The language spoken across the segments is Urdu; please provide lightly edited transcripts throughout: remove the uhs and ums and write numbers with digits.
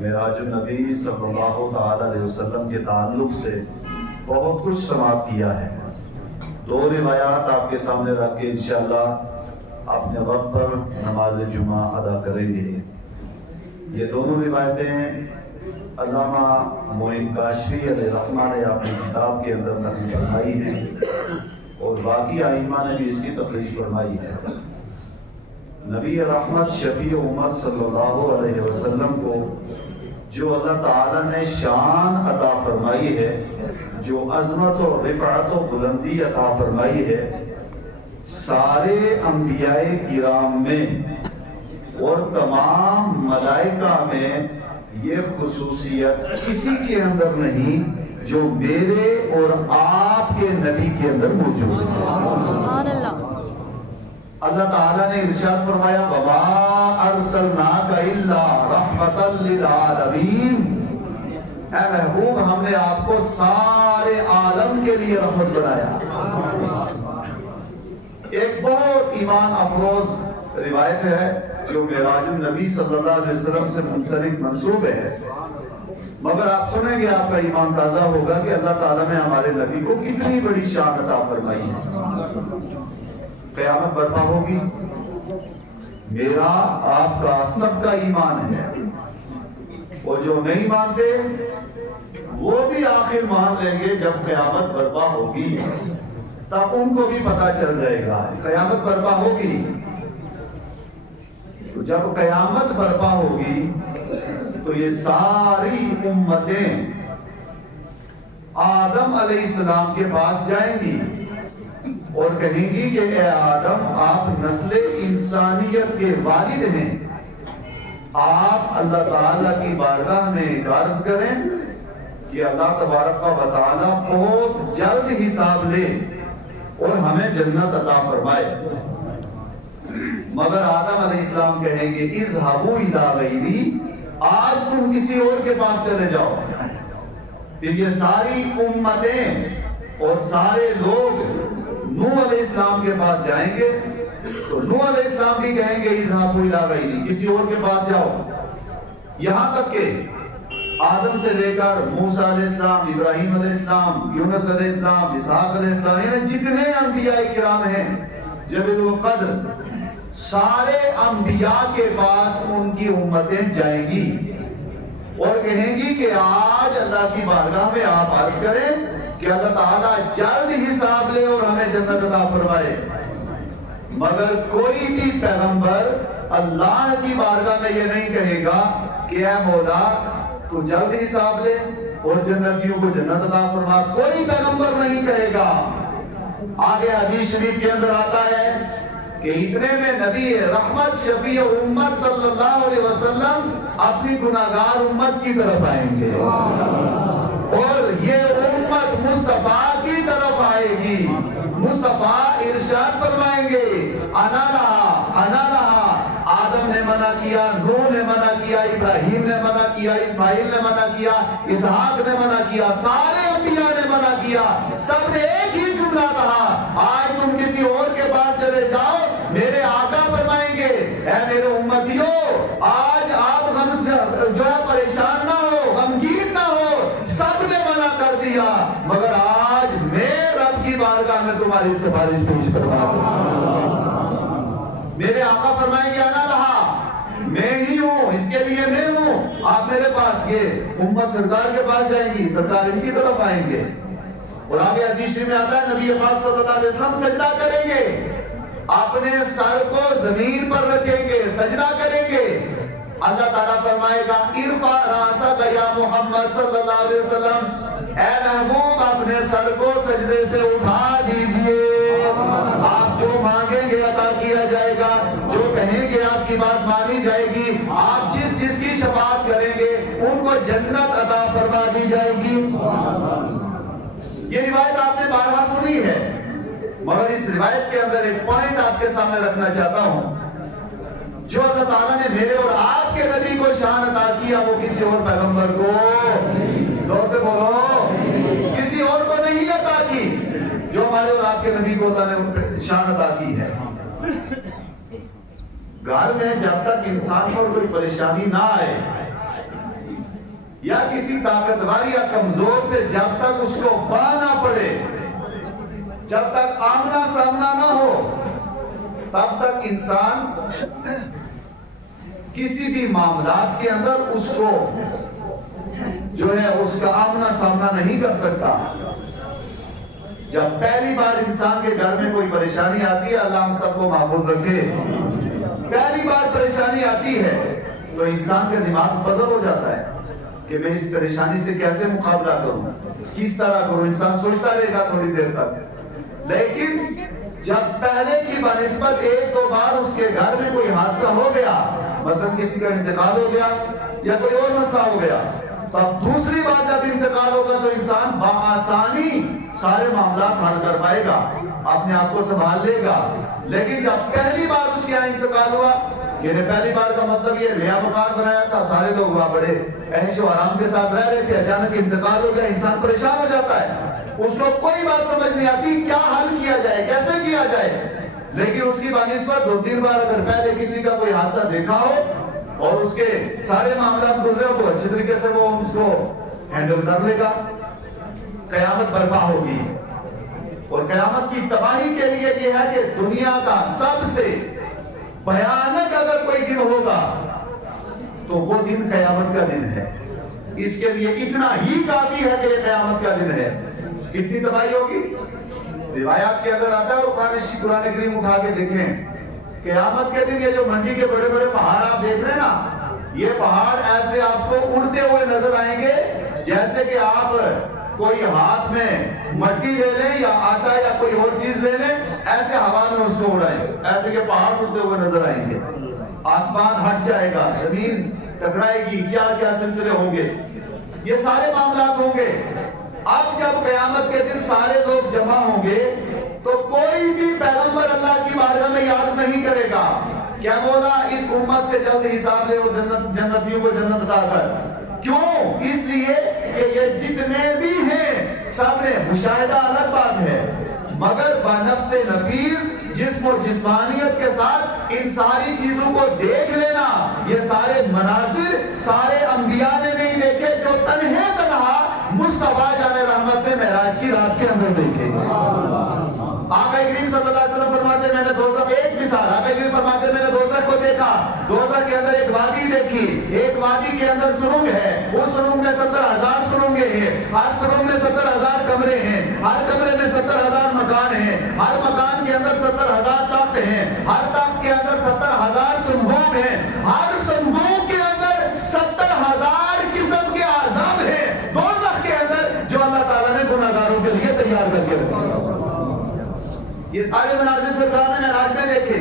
معراج النبی صلی اللہ تعالی علیہ وسلم کے تعلق سے بہت کچھ سماعت کیا ہے. دو روایات آپ کے سامنے رکھ کے انشاءاللہ اپنے وقت پر نماز جمعہ ادا کریں گے. یہ دونوں روایتیں علامہ معین کاشفی علیہ رحمہ نے اپنی کتاب کے اندر نقل فرمائی ہیں اور باقی ائمہ نے بھی اس کی تخریج فرمائی ہے. نبی رحمت شفیع امت صلی اللہ علیہ وسلم کو جو اللہ تعالیٰ نے شان عطا فرمائی ہے، جو عظمت و رفعت و بلندی عطا فرمائی ہے، سارے انبیاء کرام میں اور تمام ملائکہ میں یہ خصوصیت کسی کے اندر نہیں جو میرے اور آپ کے نبی کے اندر موجود ہے. سبحان اللہ. اللہ تعالیٰ نے ارشاد فرمایا وَمَا أَرْسَلْنَاكَ إِلَّا رَحْمَةً لِلْعَالَمِينَ، اے محبوب ہم نے آپ کو سارے عالم کے لیے رحمت بنایا. ایک بہت ایمان افروز روایت ہے جو معراج النبی صلی اللہ علیہ وسلم سے منسلک منسوب ہے، مگر آپ سنیں گے آپ کا ایمان تازہ ہوگا کہ اللہ تعالیٰ نے ہمارے نبی کو کتنی بڑی شان عطا فرمائی ہے. قیامت برپا ہوگی، میرا آپ کا سب کا ایمان ہے، اور جو نہیں مانتے وہ بھی آخر مان لیں گے. جب قیامت برپا ہوگی تب ان کو بھی پتا چل جائے گا. قیامت برپا ہوگی تو جب قیامت برپا ہوگی تو یہ ساری امتیں آدم علیہ السلام کے پاس جائیں گی اور کہیں گی کہ اے آدم آپ نسل انسانیت کے والد ہیں، آپ اللہ تعالیٰ کی بارگاہ میں عرض کریں کہ اللہ تبارک و تعالیٰ بہت جلد حساب لے اور ہمیں جنت عطا فرمائے. مگر آدم علیہ السلام کہیں گے اذهبوا الی غیری، آج تم کسی اور کے پاس چلے جاؤ. پھر یہ ساری امتیں اور سارے لوگ نوح علیہ السلام کے پاس جائیں گے تو نوح علیہ السلام بھی کہیں گے اذهبوا الی غیری، کسی اور کے پاس جاؤ. یہاں تک کہ آدم سے لے کر موسیٰ علیہ السلام، ابراہیم علیہ السلام، یونس علیہ السلام، اسحاق علیہ السلام، یعنی جتنے انبیاء کرام ہیں جبل القدر، سارے انبیاء کے پاس ان کی امتیں جائیں گی اور کہیں گی کہ آج اللہ کی بارگاہ میں آپ عرض کریں کہ اللہ تعالیٰ جلد حساب لے اور ہمیں جنت عطا فرمائے. مگر کوئی بھی پیغمبر اللہ کی بارگاہ میں یہ نہیں کہے گا کہ اے مولا تو جلد حساب لے اور جنتیوں کو جنت عطا فرما. کوئی پیغمبر نہیں کہے گا. آگے حدیث شریف کے اندر آتا ہے کہ اتنے میں نبی رحمت شفیع امت صلی اللہ علیہ وسلم اپنی گناہگار امت کی طرف آئیں گے اور یہ امت مصطفیٰ کی طرف آئے گی. مصطفیٰ ارشاد فرمائیں گے انا لہا انا لہا. آدم نے منع کیا، نوح نے منع کیا، ابراہیم نے منع کیا، اسماعیل نے منع کیا، اسحاق نے منع کیا، سارے انبیاء نے منع کیا. سب نے ایک ہی جملہ کہا آج تم کسی اور کے پاس چلے جاؤ. میرے آقا فرمائیں گے اے میرے امتیوں آج آپ غم سے جو ہے پریشان نہ ہو، غمگین نہ ہو. سب نے منع کر دیا مگر آج میں رب کی بارگاہ میں تمہاری سفارش پیش کروا دوں. میرے آقا فرمائیں گے انا لہا، میں ہی ہوں، اس کے لیے میں ہوں، آپ میرے پاس. یہ امت سرکار کے پاس جائیں گی، سرکار ان کی طرف آئیں گے. اور آگے حدیث میں آتا ہے نبی پاک صلی اللہ علیہ وسلم سجدہ کریں گے، اپنے سر کو زمین پر رکھیں گے، سجدہ کریں گے. اللہ تعالیٰ فرمائے گا ارفع راسک یا محمد صلی اللہ علیہ وسلم، اے محبوب اپنے سر کو سجدے سے اٹھا دیجئے. آپ جو مانگیں گے عطا کیا جائے گا، جو کہیں گے آپ کی بات مانی جائے گی، آپ جس کی شفاعت کریں گے ان کو جنت عطا فرما دی جائے گی. یہ روایت آپ نے بارہا سنی ہے مگر اس روایت کے اندر ایک پوائنٹ آپ کے سامنے رکھنا چاہتا ہوں. جو اللہ تعالیٰ نے میرے اور آپ کے نبی کو شان عطا کیا وہ کسی اور پیغمبر کو، زور سے بولو، کسی اور کو نہیں عطا کی. جو ہمارے اور آپ کے نبی کو اللہ نے شان عطا کی ہے. گھر میں جب تک انسان پر کوئی پریشانی نہ آئے یا کسی طاقتور یا کمزور سے جب تک اس کو بانا پڑے، جب تک آمنا سامنا نہ ہو، تب تک انسان کسی بھی معاملات کے اندر اس کو جو ہے اس کا آمنا سامنا نہیں کر سکتا۔ جب پہلی بار انسان کے گھر میں کوئی پریشانی آتی ہے، اللہ ہم سب کو محفوظ رکھے، پہلی بار پریشانی آتی ہے تو انسان کا دماغ پزل ہو جاتا ہے کہ میں اس پریشانی سے کیسے مقابلہ کروں، کس طرح کروں، انسان سوچتا رہے گا تھوڑی دیر تک۔ لیکن جب پہلے کی بنسبت ایک دو بار اس کے گھر میں کوئی حادثہ ہو گیا، مثلا کسی کا انتقال ہو گیا یا کوئی اور مسئلہ ہو گیا، تو اب دوسری بار جب انتقال ہوگا تو انسان بآسانی سارے معاملات حل کر پائے گا، اپنے آپ کو سنبھال لے گا۔ لیکن جب پہلی بار اس کے یہاں انتقال ہوا، یعنی پہلی بار کا مطلب یہ نیا مکان بنایا تھا، سارے لوگ وہاں بڑے عیش و آرام کے ساتھ رہ رہے تھے، اچانک انتقال ہو گیا، انسان پریشان ہو جاتا ہے، اس کو کوئی بات سمجھ نہیں آتی کیا حل کیا جائے، کیسے کیا جائے۔ لیکن اس کی بنسبت دو تین بار اگر پہلے کسی کا کوئی حادثہ دیکھا ہو اور اس کے سارے معاملات گزرے ہو تو اچھی طریقے سے وہ اس کو ہینڈل کر لے گا۔ قیامت برپا ہوگی، اور قیامت کی تباہی کے لیے یہ ہے کہ دنیا کا سب سے بھیانک اگر کوئی دن ہوگا تو وہ دن قیامت کا دن ہے۔ اس کے لیے اتنا ہی کافی ہے کہ یہ قیامت کا دن ہے۔ کتنی تباہی ہوگی؟ روایات کے اندر آتا ہے، اور قرآن کریم اٹھا کے دیکھیں، قیامت کے دن یہ جو منڈی کے بڑے بڑے پہاڑ آپ دیکھ رہے ہیں نا، یہ پہاڑ ایسے آپ کو اڑتے ہوئے نظر آئیں گے جیسے کہ آپ کوئی ہاتھ میں مٹی لے لیں یا آٹا یا کوئی اور چیز لے لیں، ایسے ہوا میں اس کو اڑائیں، ایسے کہ پہاڑ اڑتے ہوئے نظر آئیں گے، آسمان ہٹ جائے گا، زمین ٹکرائے گی، کیا کیا سلسلے ہوں گے، یہ سارے معاملات ہوں گے۔ اب جب قیامت کے دن سارے لوگ جمع ہوں گے تو کوئی بھی پیغمبر اللہ کی بارگاہ میں یاد نہیں کرے گا کیا مولا اس امت سے جلد حساب لے اور جنتیوں کو جنت عطا کر۔ کیوں؟ اس لیے کہ یہ جتنے بھی ہیں سب نے، مشاہدہ الگ بات ہے، مگر بنفس نفیس جسم و جسمانیت کے ساتھ ان ساری چیزوں کو دیکھ لینا، یہ سارے مناظر سارے انبیاء نے نہیں دیکھے، جو تنہے تنہا مصطفیٰ جان رحمت نے معراج کی رات کے اندر دیکھے۔ آقا کریم صلی اللہ علیہ وسلم فرماتے ہیں میں نے دوزخ، ایک مثال، آقا کریم فرماتے ہیں میں نے دوزخ کو دیکھا، دوزخ کے اندر ایک وادی دیکھی، ایک وادی کے اندر سرنگ ہے، اس سرنگ میں 70,000 سرنگیں ہیں، ہر سرنگ میں 70,000 کمرے ہیں، ہر کمرے میں 70,000 مکان ہیں، ہر مکان کے اندر 70,000 تخت ہیں، ہر تخت کے اندر 70,000 صندوق ہیں، ہر صندوق کے اندر 70,000 قسم کے عذاب ہیں دوزخ کے اندر، جو اللہ تعالیٰ نے گناہگاروں کے لیے تیار کر کے رکھا۔ یہ سارے مناظر سرکار نے معراج میں دیکھے،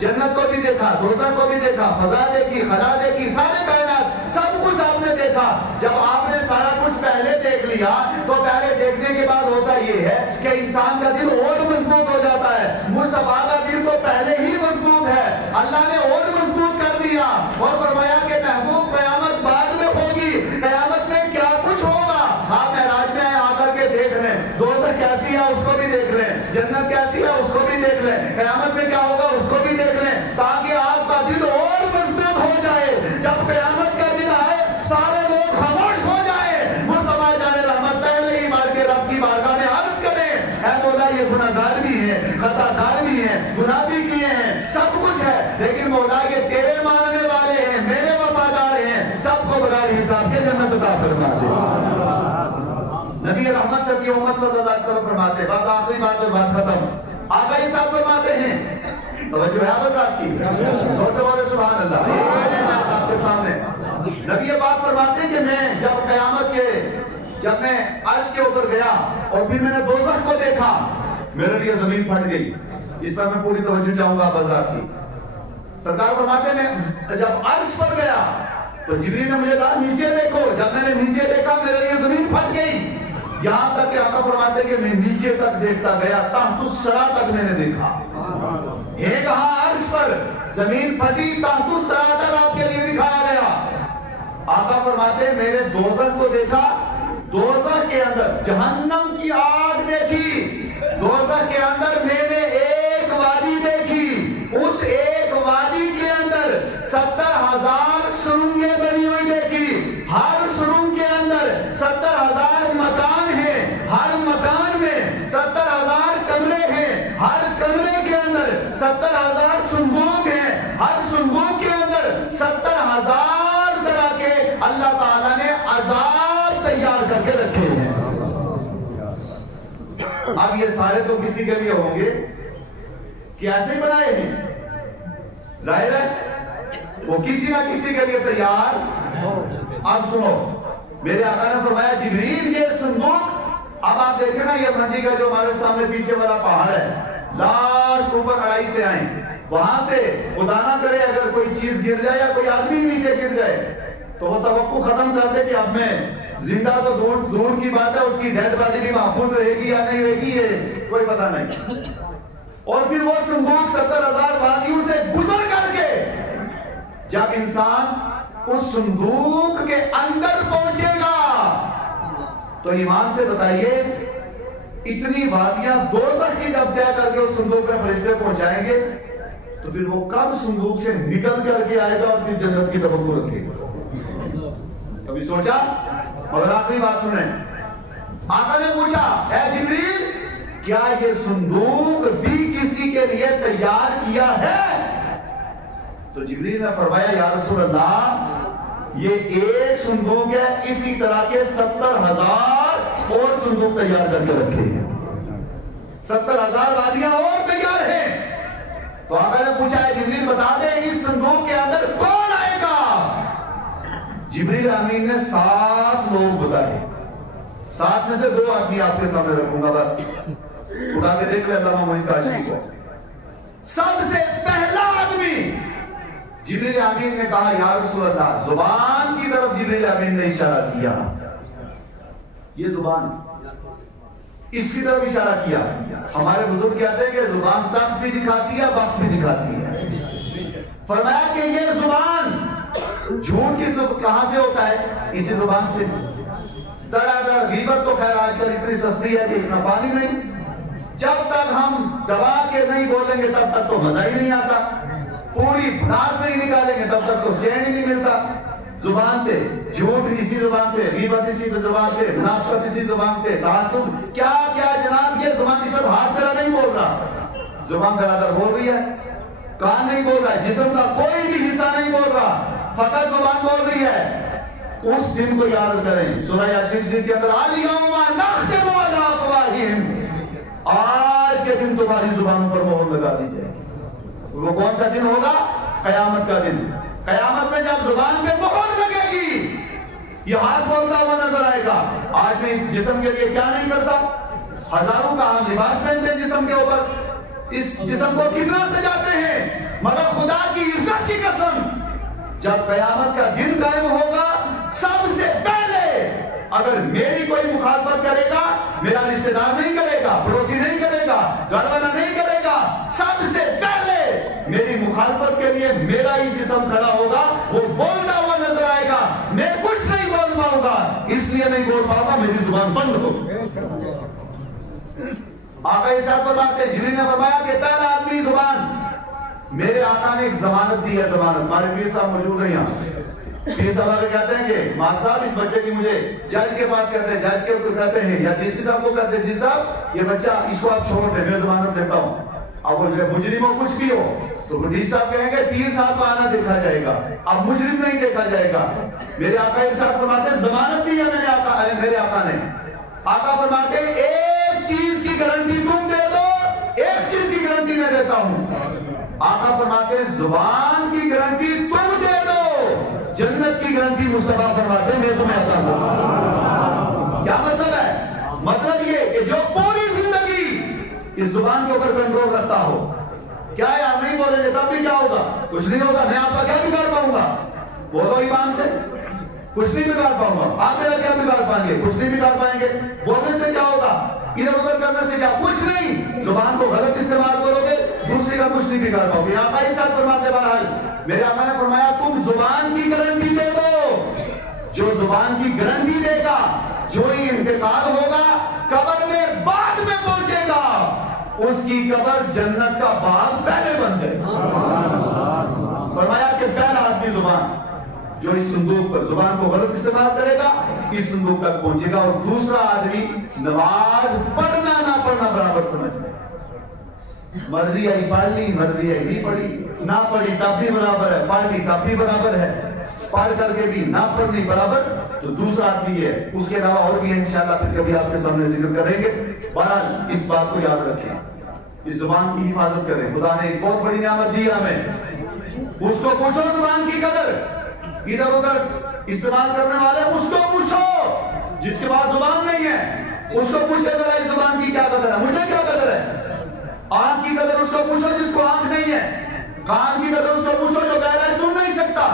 جنت کو بھی دیکھا، دوزخ کو بھی دیکھا، فضا دیکھی، خلا دیکھی، سارے کائنات سب کچھ آپ نے دیکھا۔ جب آپ نے سارا کچھ پہلے دیکھ لیا تو پہلے دیکھنے کے بعد ہوتا یہ ہے کہ انسان کا دل اور مضبوط ہو جاتا ہے۔ مصطفیٰ کا دل تو پہلے ہی مضبوط ہے، اللہ نے اور مضبوط کر دیا اور فرمایا کہ محبوب قیامت بعد میں ہوگی، قیامت میں کیا کچھ ہوگا آپ معراج میں آ کر کے دیکھ لیں، دوزخ کیسی ہے اس کو بھی دیکھ لیں، جنت کیسی ہے اس کو بھی دیکھ لیں، قیامت میں کیا ہوگا اس کو بھی دیکھ لیں، تاکہ آپ کا دل اور مضبوط ہو جائے۔ جب قیامت کا دن آئے سارے لوگ خاموش ہو جائے، مصطفیٰ جان رحمت پہلے ہی بار کے رب کی بارگاہ میں عرض کریں، اے مولا یہ گناہگار بھی ہیں، خطا کار بھی ہیں، گناہ بھی کیے ہیں، سب کچھ ہے، لیکن مولا یہ تیرے ماننے والے ہیں، میرے وفادار ہیں، سب کو بغیر حساب کے جنت عطا فرما دے۔ نبی رحمت صلی اللہ علیہ وسلم فرماتے، بس آخری بات اور بات ختم، آقا ہی صاحب فرماتے ہیں، توجہ ہے حضرات کی، زور سے بولے سبحان اللہ، ایک بات آپ کے سامنے، نبی یہ بات فرماتے کہ میں جب قیامت کے، جب میں عرش کے اوپر گیا اور پھر میں نے دوزخ کو دیکھا، میرے لیے زمین پھٹ گئی۔ اس پر میں پوری توجہ چاہوں گا آپ حضرات کی۔ سرکار فرماتے میں جب عرش پر گیا تو جبریل نے مجھے کہا نیچے دیکھو، جب میں نے نیچے دیکھا میرے لیے زمین پھٹ گئی، یہاں تک کہ آقا فرماتے کہ میں نیچے تک دیکھتا گیا، تحت الثری تک میں نے دیکھا۔ ایک کہاں عرش پر زمین پھٹی، تحت الثری تک آپ کے لیے دکھایا گیا۔ آقا فرماتے میں نے دوزخ کو دیکھا، دوزخ کے اندر جہنم کی آگ دیکھی، دوزخ کے اندر میں نے ایک وادی دیکھی، اس ایک وادی کے اندر 70,000 سرنگیں بنی ہوئی دیکھی، ہر سرنگ اللہ تعالیٰ نے عذاب تیار کر کے رکھے ہیں۔ اب یہ سارے تو کسی کے لیے ہوں گے کہ ایسے ہی بنائے ہیں، ظاہر ہے وہ کسی نہ کسی کے لیے تیار۔ اب سنو، میرے آقا نے فرمایا جبریل یہ صندوق، اب آپ دیکھیں نا یہ منڈی کا جو ہمارے سامنے پیچھے والا پہاڑ ہے، لاش اوپر اڑائی سے آئیں، وہاں سے خدا نہ کرے اگر کوئی چیز گر جائے یا کوئی آدمی نیچے گر جائے تو وہ توقع ختم کر دے کہ اب میں زندہ تو دور کی بات ہے، اس کی ڈیڈ باڈی بھی محفوظ رہے گی یا نہیں رہے گی یہ کوئی پتہ نہیں۔ اور پھر وہ صندوق 70,000 وادیوں سے گزر کر کے جب انسان اس صندوق کے اندر پہنچے گا تو ایمان سے بتائیے اتنی وادیاں دوزخ کی جب طے کر کے اس صندوق میں فرشتے پہنچائیں گے تو پھر وہ کب صندوق سے نکل کر کے آئے گا اور پھر جنت کی توقع رکھے گا؟ کبھی سوچا؟ مگر آخری بات سنیں، آقا نے پوچھا اے جبریل کیا یہ صندوق بھی کسی کے لیے تیار کیا ہے؟ تو جبریل نے فرمایا یا رسول اللہ یہ ایک صندوق ہے، اسی طرح کے 70,000 اور صندوق تیار کر کے رکھے ہیں، 70,000 وادیاں اور تیار ہیں۔ تو آقا نے پوچھا ہے جبریل بتا دے اس صندوق کے اندر کون آئے گا؟ جبریل امین نے 7 لوگ بتائے، 7 میں سے 2 آدمی آپ کے سامنے رکھوں گا، بس اٹھا کے دیکھ لے علامہ معین کاشفی کو۔ سب سے پہلا آدمی جبریل امین نے کہا یا رسول اللہ، زبان کی طرف جبریل امین نے اشارہ کیا، یہ زبان اس کی طرف اشارہ کیا۔ ہمارے بزرگ کہتے ہیں کہ زبان تخت بھی دکھاتی ہے وقت بھی دکھاتی ہے۔ فرمایا کہ یہ زبان جھوٹ کی کہاں سے ہوتا ہے؟ اسی زبان سے۔ غیبت تو خیر آج کل اتنی سستی ہے کہ اتنا پانی نہیں، جب تک ہم دبا کے نہیں بولیں گے تب تک تو مزہ ہی نہیں آتا، پوری بھڑاس نہیں نکالیں گے تب تک تو چین ہی نہیں ملتا۔ زبان سے جھوٹ اسی زبان سے، غیبت اسی زبان سے، منافقت اسی زبان سے، تعصب کیا کیا جناب، یہ زبان اس وقت ہاتھ میرا نہیں بول رہا، زبان دراگر بول رہی ہے، کان نہیں بول رہا ہے، جسم کا کوئی بھی حصہ نہیں بول رہا، فقط زبان بول رہی ہے۔ اس دن کو یاد کریں، سورہ یاسین شریف کے اندر الیوم نختم علی افواہہم، آج کے دن تمہاری زبانوں پر مہر لگا دی جائے گی۔ وہ کون سا دن ہوگا؟ قیامت کا دن۔ قیامت میں جب زبان پہ مہر لگے گی، یہ ہاتھ بولتا ہوا نظر آئے گا۔ آج میں اس جسم کے لیے کیا نہیں کرتا، ہزاروں کا ہم لباس پہنتے ہیں جسم کے اوپر، اس جسم کو کتنا سجاتے ہیں، مگر خدا کی عزت کی قسم جب قیامت کا دن قائم ہوگا، سب سے پہلے اگر میری کوئی مخالفت کرے گا، میرا رشتہ دار نہیں کرے گا، پڑوسی نہیں کرے گا، گھر والا نہیں کرے گا، سب سے پہلے میری مخالفت کے لیے میرا ہی جسم کھڑا ہوگا، وہ بولتا ہوا نظر آئے گا، میں کچھ نہیں بول پاؤں گا، اس لیے نہیں بول پاؤں گا میری زبان بند ہوگی۔ آقا ارشاد فرماتے ہیں، جبریل نے فرمایا کہ پہلا آدمی زبان۔ میرے آقا نے ایک ضمانت دی ہے، ضمانت، ہمارے پیر صاحب موجود ہیں یہاں، پیر صاحب آگے کہتے ہیں کہ ماں صاحب اس بچے کی مجھے جج کے پاس کہتے ہیں، جج کے کہتے ہیں یا ڈی سی صاحب کو کہتے ہیں، ڈی صاحب یہ بچہ اس کو آپ چھوڑ دیں، میں ضمانت دیتا ہوں۔ اب وہ مجرم ہو کچھ بھی ہو تو ڈی صاحب کہیں گے پیر صاحب کا آنا دیکھا جائے گا، اب مجرم نہیں دیکھا جائے گا۔ میرے آقا ارشاد فرماتے ہیں ضمانت دی ہے میرے آقا نے۔ آقا فرماتے ہیں ایک چیز کی گارنٹی تم دے دو، ایک چیز کی گارنٹی میں دیتا ہوں۔ آقا فرماتے ہیں زبان کی گارنٹی تم دے دو، جنت کی گارنٹی مصطفیٰ فرماتے ہیں میں تمہیں عطا کروں۔ کیا مطلب ہے؟ مطلب یہ کہ جو پوری زندگی اس زبان کے اوپر کنٹرول رکھتا ہو، کیا یار نہیں بولیں گے تب بھی کیا ہوگا؟ کچھ نہیں ہوگا، میں آپ کا کیا بگاڑ پاؤں گا؟ بولو ایمان سے، کچھ نہیں بگاڑ پاؤں گا، آپ میرا کیا بگاڑ پائیں گے؟ کچھ نہیں بگاڑ پائیں گے۔ بولنے سے کیا ہوگا؟ ادھر ادھر کرنے سے کیا؟ کچھ نہیں۔ زبان کو غلط استعمال کرو گے، دوسری کا کچھ نہیں بگاڑ پاؤ گے۔ آقا ارشاد فرماتے بہرحال میرے آقا نے فرمایا تم زبان کی گارنٹی دے دو، جو زبان کی گارنٹی دے گا، جو ہی انتقال ہوگا قبر میں بعد میں پہنچے گا، اس کی قبر جنت کا باغ پہلے بن جائے گا۔ فرمایا کہ پہلا آدمی زبان، جو اس صندوق پر زبان کو غلط استعمال کرے گا اس صندوق تک پہنچے گا، اور دوسرا آدمی نماز پڑھنا نہ پڑھنا برابر سمجھتا ہے، مرضی آئی پڑھ لی، مرضی آئی نہیں پڑھی، نہ پڑھی تب بھی برابر ہے، پڑھ لی تب بھی برابر ہے۔ پڑھ کر کے بھی نہ پڑھنی برابر تو دوسرا آدمی ہے. اس کے علاوہ اور بھی ہے انشاءاللہ پھر کبھی آپ کے سامنے ذکر کریں گے. بہرحال اس بات کو یاد رکھیں, اس زبان کی حفاظت کریں. خدا نے ایک بہت بڑی نعمت دی ہمیں, اس کو پوچھو زبان کی قدر. ادھر ادھر استعمال کرنے والے اس کو پوچھو, جس کے پاس زبان نہیں ہے اس کو پوچھے ذرا اس زبان کی کیا قدر ہے, مجھے کیا قدر ہے. آنکھ کی قدر اس کو پوچھو جس کو آنکھ نہیں ہے. کان کی قدر اس کو پوچھو جو بہرا ہے, سن نہیں سکتا.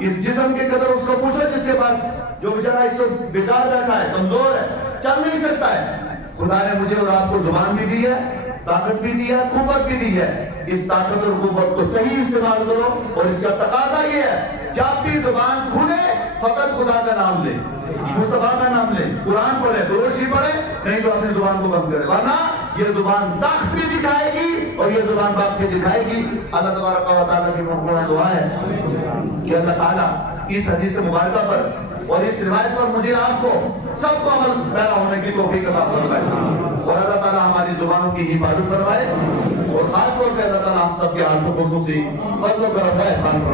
اس جسم کی قدر اس کو پوچھو جس کے پاس, جو بیچارہ اس وقت بیکار بیٹھا ہے, کمزور ہے, چل نہیں سکتا ہے. خدا نے مجھے اور آپ کو زبان بھی دی ہے, طاقت بھی دی ہے, قوت بھی دی ہے. اس طاقت اور قوت کو صحیح استعمال کرو. اور اس کا تقاضا یہ ہے جب بھی زبان کھلے فقط خدا کا نام لے, مصطفیٰ کا نام لے, قرآن پڑھے, درود شریف پڑھے, نہیں تو اپنی زبان کو بند کرے. ورنہ یہ زبان تخت بھی دکھائے گی اور یہ زبان باپ بھی دکھائے گی. اللہ تبارک و تعالیٰ کی مقبول دعا ہے کہ اللہ تعالیٰ اس حدیث مبارکہ پر اور اس روایت پر مجھے آپ کو سب کو عمل پیدا ہونے کی توفیق عطا فرمائے, اور اللہ تعالیٰ ہماری زبانوں کی حفاظت فرمائے, اور خاص طور پہ اللہ تعالیٰ ہم سب کے حال کو خصوصی فضل و کرم و احسان فرمائے.